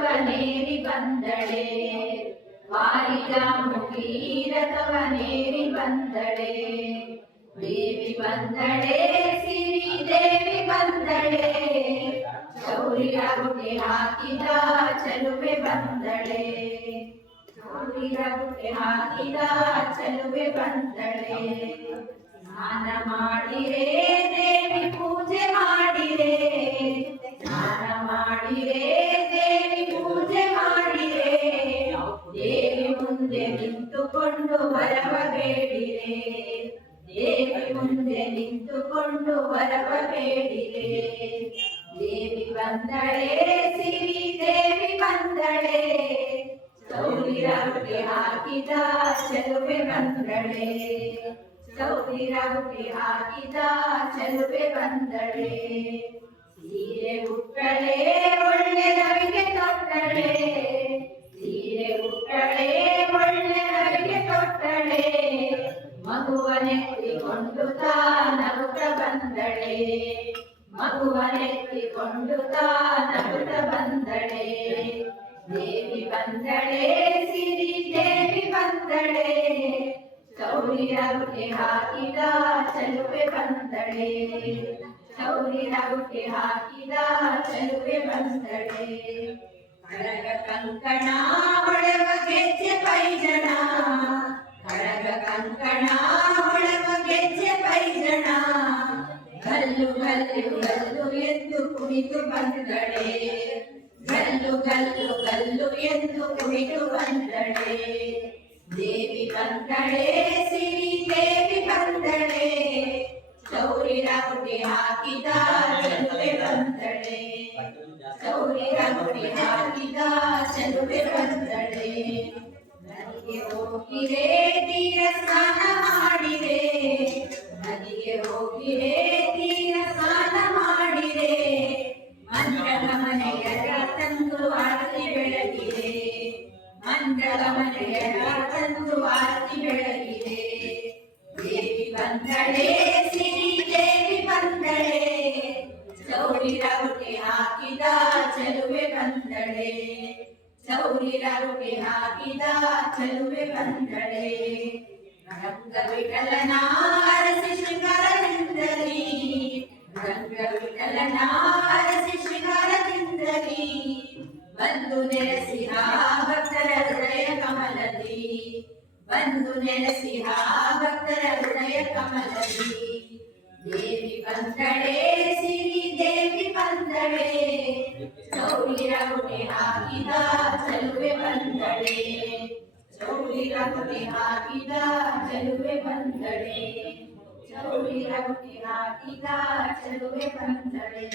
ರಥವನೇರಿ ಬಂದಳೆ. ವಾರಿಜಾಮುಖಿ ರಥವನೇರಿ ಬಂದಳೆ. ದೇವಿ ಬಂದಳೆ, ಸಿರಿ ದೇವಿ ಬಂದಳೆ. ಚೌರಿಯ ಗುಡಿ ಹಾಕಿದ ಚಲುವೆ ಬಂದಳೆ. ಚೌರಿಯ ಗುಡಿ ಹಾಕಿದ ಚಲುವೆ ಬಂದಳೆ. ಸ್ನಾನ ಮಾಡಿರೆ ನಿಂತುಕೊಂಡು ವರವ ಬೇಡಿರೆ ದೇವಿ ಮುಂದೆ ನಿಂತುಕೊಂಡು ವರವ ಬೇಡಿರೆ ದೇವಿ ಬಂದಳೆ, ಸಿರಿ ದೇವಿ ಬಂದಳೆ. ಹುಟ್ಟಿ ಹಾಕಿದ ಚಲುವೆ ಬಂದಳೆ. ಹುಟ್ಟಿ ಹಾಕಿದ ಚಲುವೆ ಬಂದಳೆ. ಸೀರೆ ಉಟ್ಟಳೆ ಬಂದಳೆ ಮಗುವನೆತ್ತಿಕೊಂಡು ತಾನಗುತ್ತ ಬಂದಳೆ. ದೇವಿ ಬಂದಳೆ, ಸಿರಿ ದೇವಿ ಬಂದಳೆ. ಚೌರಿ ಗುಟ್ಟಿ ಹಾಕಿದ ಚಲುವೆ ಬಂದಳೆ. ಚೌರಿ ಗುಟ್ಟಿ ಹಾಕಿದ ಚಲುವೆ ಬಂದಳೆ. ಕಡಗ ಕಂಕಣ ಗಲ್ಲು ಗಲ್ಲು ಗಲ್ಲು ಎಂದು ಕುಣಿದು ಬಂದಳೆ. ಗಲ್ಲು ಗಲ್ಲು ಗಲ್ಲು ಎಂದು ಕುಣಿದು ಬಂದಳೆ. ದೇವಿ ಬಂದಳೆ, ಸಿರಿ ದೇವಿ ಬಂದಳೆ. ಚೌರಿ ರಾಗುಡಿ ಹಾಕಿದ ಚೆಲುವೆ ಬಂದಳೆ. ಚೌರಿ ರಾಗುಡಿ ಹಾಕಿದ ಚೆಲುವೆ ಬಂದಳೆ. ನದಿಗೆ ಹೋಗಿರೆ ತೀರ ಸ್ನಾನ ಮಾಡಿದೆ ನದಿಗೆ ಹೋಗಿರೆ ಮಂಗಳ ಮನೆಯರ ತಂದು ಆರತಿ ಬೆಳಗಿದೆ ಮಂಗಳ ಮನೆಯರ ತಂದು ಆರತಿ ಬೆಳಗಿದೆ ದೇವಿ ಬಂದಳೆ ಸಿರಿ ದೇವಿ ಬಂದಳೆ ಚೌರಿರ ಹುಟ್ಟಿ ಹಾಕಿದ ಚೆಲುವೆ ಬಂದಳೆ ಚೌರಿರ ಹುಟ್ಟಿ ಹಾಕಿದ ಚೆಲುವೆ ಬಂದಳೆ ರಂಗ ವಿಠಲನ ಬಂದು ನೆಲೆಸಿಹ ಭಕ್ತರ ಹೃದಯ ಕಮಲದಿ ಬಂದು ನೆಲೆಸಿಹ ಭಕ್ತರ ಹೃದಯ ಕಮಲದಿ ದೇವಿ ಬಂದಳೆ ಸಿರಿ ದೇವಿ ಬಂದಳೆ ಚೌರಿರ ಹುಟಿ ಹಾಕಿದ ಚಲುವೆ ಬಂದಳೆ ಚೌರಿರ ಹುಟಿ ಹಾಕಿದ ಚಲುವೆ ಬಂದಳೆ ಚೌರಿರ ಹುಟಿ ಹಾಕಿದ ಚಲುವೆ ಬಂದಳೆ